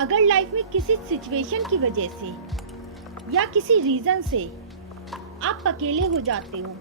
अगर लाइफ में किसी सिचुएशन की वजह से या किसी रीजन से आप अकेले हो जाते हो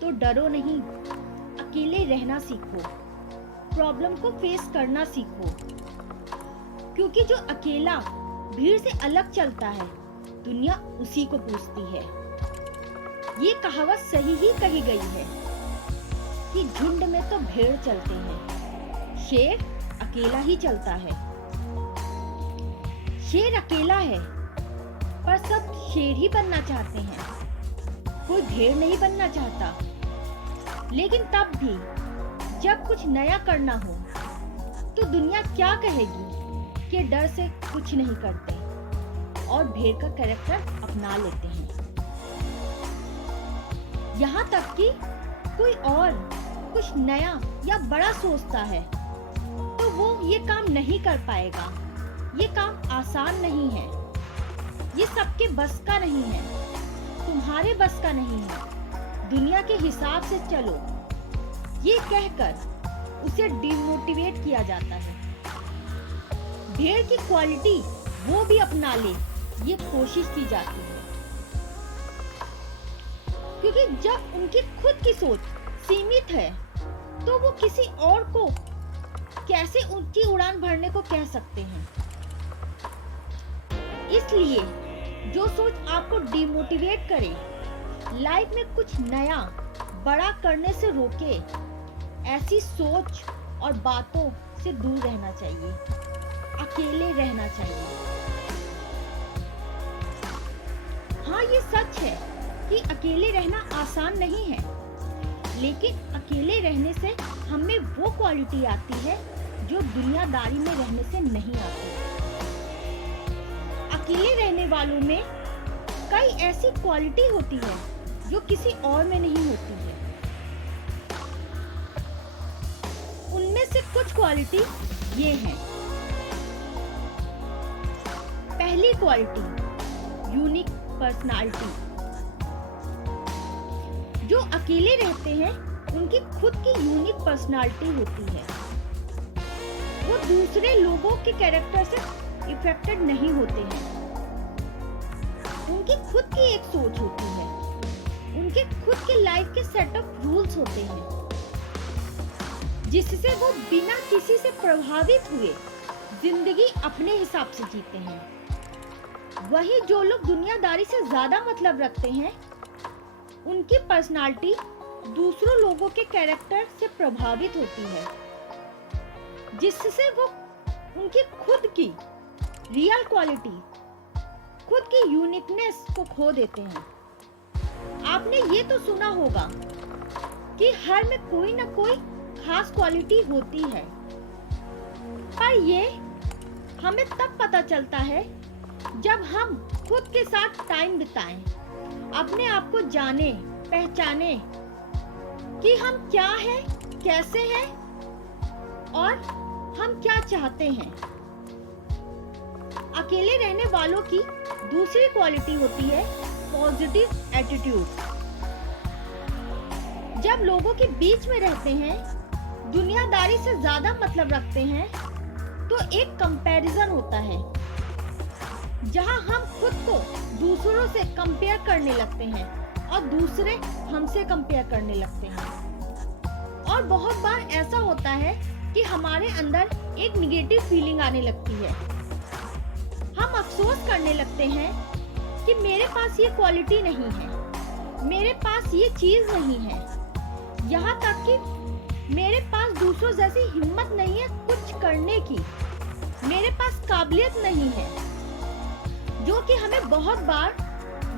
तो डरो नहीं, अकेले रहना सीखो, प्रॉब्लम को फेस करना सीखो। क्योंकि जो अकेला भीड़ से अलग चलता है दुनिया उसी को पूछती है। ये कहावत सही ही कही गई है कि झुंड में तो भेड़ चलते हैं, शेर अकेला ही चलता है। शेर अकेला है पर सब शेर ही बनना चाहते हैं, कोई भेड़ नहीं बनना चाहता। लेकिन तब भी जब कुछ नया करना हो तो दुनिया क्या कहेगी कि डर से कुछ नहीं करते और भेड़ का कैरेक्टर अपना लेते हैं। यहाँ तक कि कोई और कुछ नया या बड़ा सोचता है तो वो ये काम नहीं कर पाएगा। ये काम आसान नहीं है, ये सबके बस का नहीं है, तुम्हारे बस का नहीं है, दुनिया के हिसाब से चलो, ये कहकर उसे डिमोटिवेट किया जाता है। भेड़ की क्वालिटी वो भी अपना ले, ये कोशिश की जाती है। क्योंकि जब उनकी खुद की सोच सीमित है तो वो किसी और को कैसे ऊंची उड़ान भरने को कह सकते हैं। इसलिए जो सोच आपको डिमोटिवेट करे, लाइफ में कुछ नया बड़ा करने से रोके, ऐसी सोच और बातों से दूर रहना चाहिए, अकेले रहना चाहिए। हाँ, ये सच है कि अकेले रहना आसान नहीं है, लेकिन अकेले रहने से हमें वो क्वालिटी आती है जो दुनियादारी में रहने से नहीं आती। अकेले रहने वालों में कई ऐसी क्वालिटी होती है जो किसी और में नहीं होती है। उनमें से कुछ क्वालिटी ये हैं। पहली क्वालिटी, यूनिक पर्सनालिटी। जो अकेले रहते हैं उनकी खुद की यूनिक पर्सनालिटी होती है। वो दूसरे लोगों के कैरेक्टर से इफेक्टेड नहीं होते हैं। उनकी खुद की एक सोच होती है, उनके खुद के लाइफ के सेट ऑफ रूल्स होते हैं, जिससे वो बिना किसी से प्रभावित हुए जिंदगी अपने हिसाब से जीते हैं। वही जो लोग दुनियादारी से ज्यादा मतलब रखते हैं, उनकी पर्सनालिटी दूसरों लोगों के कैरेक्टर से प्रभावित होती है, जिससे वो उनकी खुद की रियल क्वालिटी, खुद की यूनिकनेस को खो देते हैं। आपने ये तो सुना होगा कि हर में कोई ना कोई खास क्वालिटी होती है, पर ये हमें तब पता चलता है जब हम खुद के साथ टाइम बिताएं, अपने आप को जाने पहचाने कि हम क्या हैं, कैसे हैं और हम क्या चाहते हैं। अकेले रहने वालों की दूसरी क्वालिटी होती है पॉजिटिव एटीट्यूड। जब लोगों के बीच में रहते हैं, दुनियादारी से ज्यादा मतलब रखते हैं, तो एक कंपैरिजन होता है जहां हम खुद को दूसरों से कंपेयर करने लगते हैं और दूसरे हमसे कंपेयर करने लगते हैं। और बहुत बार ऐसा होता है कि हमारे अंदर एक निगेटिव फीलिंग आने लगती है। हम अफसोस करने लगते हैं कि मेरे पास ये क्वालिटी नहीं है, मेरे पास ये चीज नहीं है, यहाँ तक कि मेरे पास दूसरों जैसी हिम्मत नहीं है कुछ करने की, मेरे पास काबिलियत नहीं है, जो कि हमें बहुत बार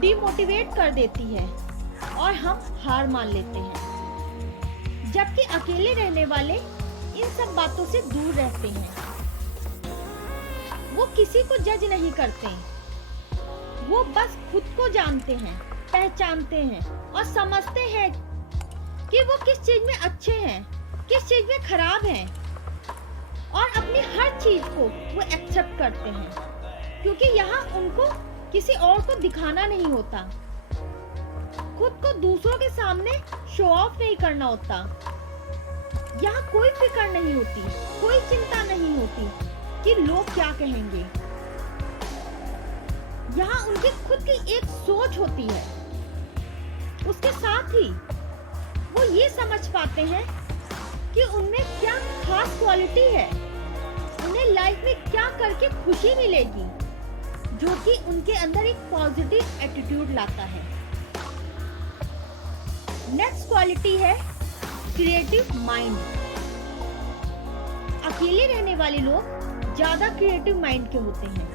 डिमोटिवेट कर देती है और हम हार मान लेते हैं। जबकि अकेले रहने वाले इन सब बातों से दूर रहते हैं। वो किसी को जज नहीं करते, वो बस खुद को जानते हैं, पहचानते हैं और समझते हैं कि वो किस चीज में अच्छे हैं, किस चीज में खराब हैं, और अपनी हर चीज को वो एक्सेप्ट करते हैं। क्योंकि यहाँ उनको किसी और को दिखाना नहीं होता, खुद को दूसरों के सामने शो ऑफ नहीं करना होता। यहाँ कोई फिक्र नहीं होती, कोई चिंता नहीं होती, कि लोग क्या कहेंगे। यहाँ उनकी खुद की एक सोच होती है। उसके साथ ही वो ये समझ पाते हैं कि उनमें क्या खास क्वालिटी है, उन्हें लाइफ में क्या करके खुशी मिलेगी, जो कि उनके अंदर एक पॉजिटिव एटीट्यूड लाता है। नेक्स्ट क्वालिटी है क्रिएटिव माइंड। अकेले रहने वाले लोग ज्यादा क्रिएटिव माइंड के होते हैं।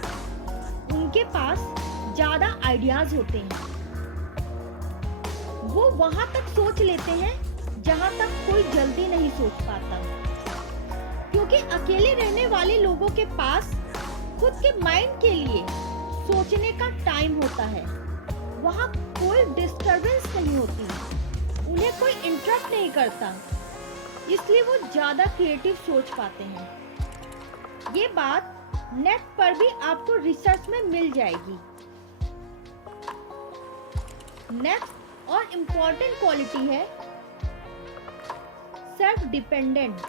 उनके पास ज्यादा आइडियाज होते हैं। वो वहां तक सोच लेते हैं जहां तक कोई जल्दी नहीं सोच पाता, क्योंकि अकेले रहने वाले लोगों के पास खुद के माइंड के लिए सोचने का टाइम होता है। वहां कोई डिस्टरबेंस नहीं होती, उन्हें कोई इंटरप्ट नहीं करता, इसलिए वो ज्यादा क्रिएटिव सोच पाते हैं। ये बात नेट पर भी आपको रिसर्च में मिल जाएगी। नेक्स्ट और इम्पोर्टेंट क्वालिटी है सेल्फ डिपेंडेंट।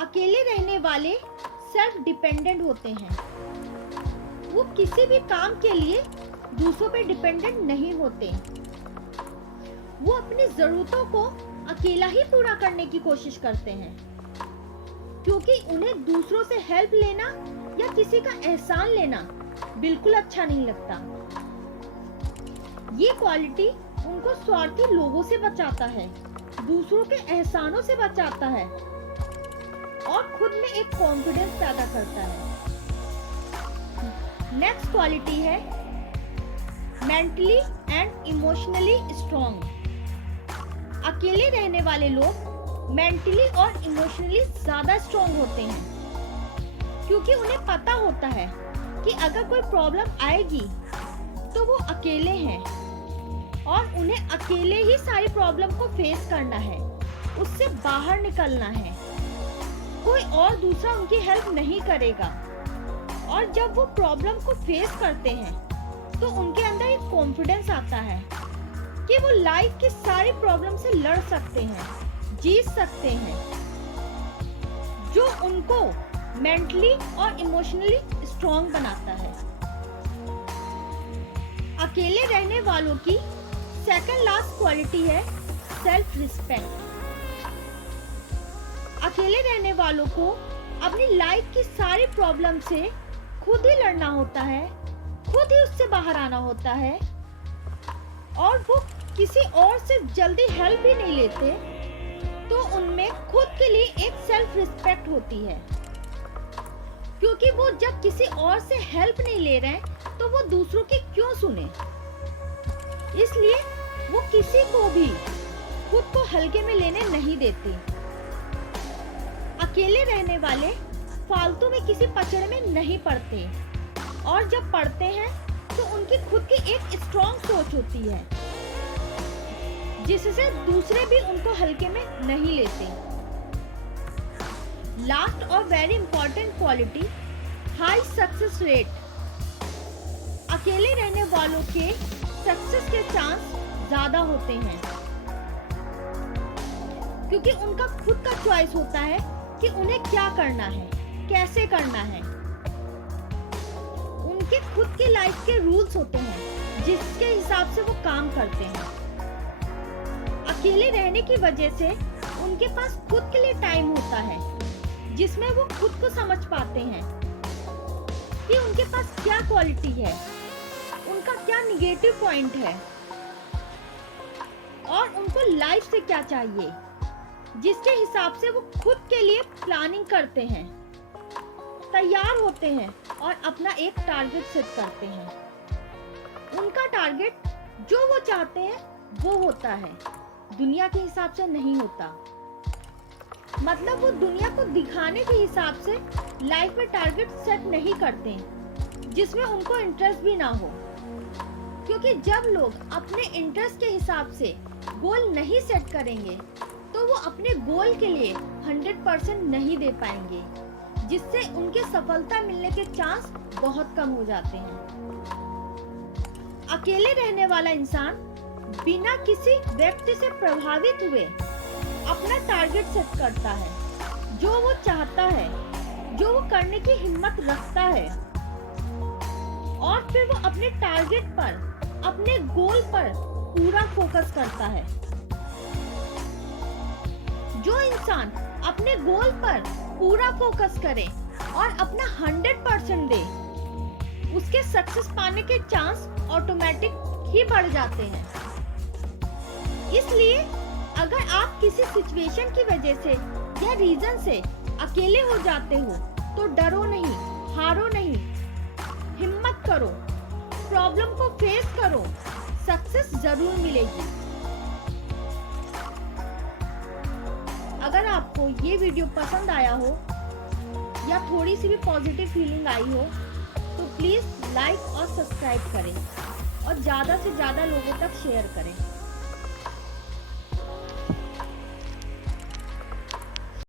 अकेले रहने वाले सेल्फ डिपेंडेंट होते हैं। वो किसी भी काम के लिए दूसरों पे डिपेंडेंट नहीं होते। वो अपनी जरूरतों को अकेला ही पूरा करने की कोशिश करते हैं, क्योंकि उन्हें दूसरों से हेल्प लेना या किसी का एहसान लेना बिल्कुल अच्छा नहीं लगता। ये क्वालिटी उनको स्वार्थी लोगों से बचाता है, दूसरों के एहसानों से बचाता है और खुद में एक कॉन्फिडेंस पैदा करता है। नेक्स्ट क्वालिटी है मेंटली एंड इमोशनली स्ट्रॉन्ग। अकेले रहने वाले लोग मेंटली और इमोशनली ज्यादा स्ट्रॉन्ग होते हैं, क्योंकि उन्हें पता होता है कि अगर कोई प्रॉब्लम आएगी तो वो अकेले हैं और उन्हें अकेले ही सारी प्रॉब्लम को फेस करना है, उससे बाहर निकलना है। कोई और दूसरा उनकी हेल्प नहीं करेगा। और जब वो प्रॉब्लम को फेस करते हैं तो उनके अंदर एक कॉन्फिडेंस आता है कि वो लाइफ की सारी प्रॉब्लम से लड़ सकते हैं, जीत सकते हैं, जो उनको मेंटली और इमोशनली स्ट्रॉन्ग बनाता है। अकेले रहने वालों की सेकंड लास्ट क्वालिटी है सेल्फ रिस्पेक्ट। अकेले रहने वालों को अपनी लाइफ की सारी प्रॉब्लम से खुद ही लड़ना होता है, खुद ही उससे बाहर आना होता है और वो किसी और से जल्दी हेल्प भी नहीं लेते, तो उनमें खुद के लिए एक सेल्फ रिस्पेक्ट होती है, क्योंकि वो जब किसी और से हेल्प नहीं ले रहे हैं तो वो दूसरों की क्यों सुने। इसलिए वो किसी को भी खुद को हल्के में लेने नहीं देते। अकेले रहने वाले फालतू में किसी पचड़े में नहीं पड़ते और जब पड़ते हैं तो उनकी खुद की एक स्ट्रॉन्ग सोच होती है, जिससे दूसरे भी उनको हल्के में नहीं लेते। लास्ट और very important quality high success rate. अकेले रहने वालों के सक्सेस के चांस ज्यादा होते हैं, क्योंकि उनका खुद का चॉइस होता है कि उन्हें क्या करना है, कैसे करना है। उनके खुद के लाइफ के रूल्स होते हैं, जिसके हिसाब से वो काम करते हैं। अकेले रहने की वजह से उनके पास खुद के लिए टाइम होता है, जिसमें वो खुद को समझ पाते हैं कि उनके पास क्या क्वालिटी है, उनका क्या निगेटिव पॉइंट है और उनको लाइफ से क्या चाहिए, जिसके हिसाब से वो खुद के लिए प्लानिंग करते हैं, तैयार होते हैं और अपना एक टारगेट सेट करते हैं। उनका टारगेट जो वो चाहते हैं वो होता है, दुनिया के हिसाब से नहीं होता। मतलब वो दुनिया को दिखाने के हिसाब से लाइफ में टारगेट सेट नहीं करते जिसमें उनको इंटरेस्ट भी ना हो, क्योंकि जब लोग अपने इंटरेस्ट के हिसाब से गोल नहीं सेट करेंगे तो वो अपने गोल के लिए 100% नहीं दे पाएंगे, जिससे उनके सफलता मिलने के चांस बहुत कम हो जाते हैं। अकेले रहने वाला इंसान बिना किसी व्यक्ति से प्रभावित हुए अपना टारगेट सेट करता है, जो वो चाहता है जो वो करने की हिम्मत रखता है और फिर वो अपने टारगेट पर, अपने गोल पर पूरा फोकस करता है। जो इंसान अपने गोल पर पूरा फोकस करे और अपना 100% दे, उसके सक्सेस पाने के चांस ऑटोमेटिक ही बढ़ जाते हैं। इसलिए अगर आप किसी सिचुएशन की वजह से या रीजन से अकेले हो जाते हो तो डरो नहीं, हारो नहीं, हिम्मत करो, प्रॉब्लम को फेस करो, सक्सेस जरूर मिलेगी। अगर आपको ये वीडियो पसंद आया हो या थोड़ी सी भी पॉजिटिव फीलिंग आई हो तो प्लीज लाइक और सब्सक्राइब करें और ज़्यादा से ज़्यादा लोगों तक शेयर करें।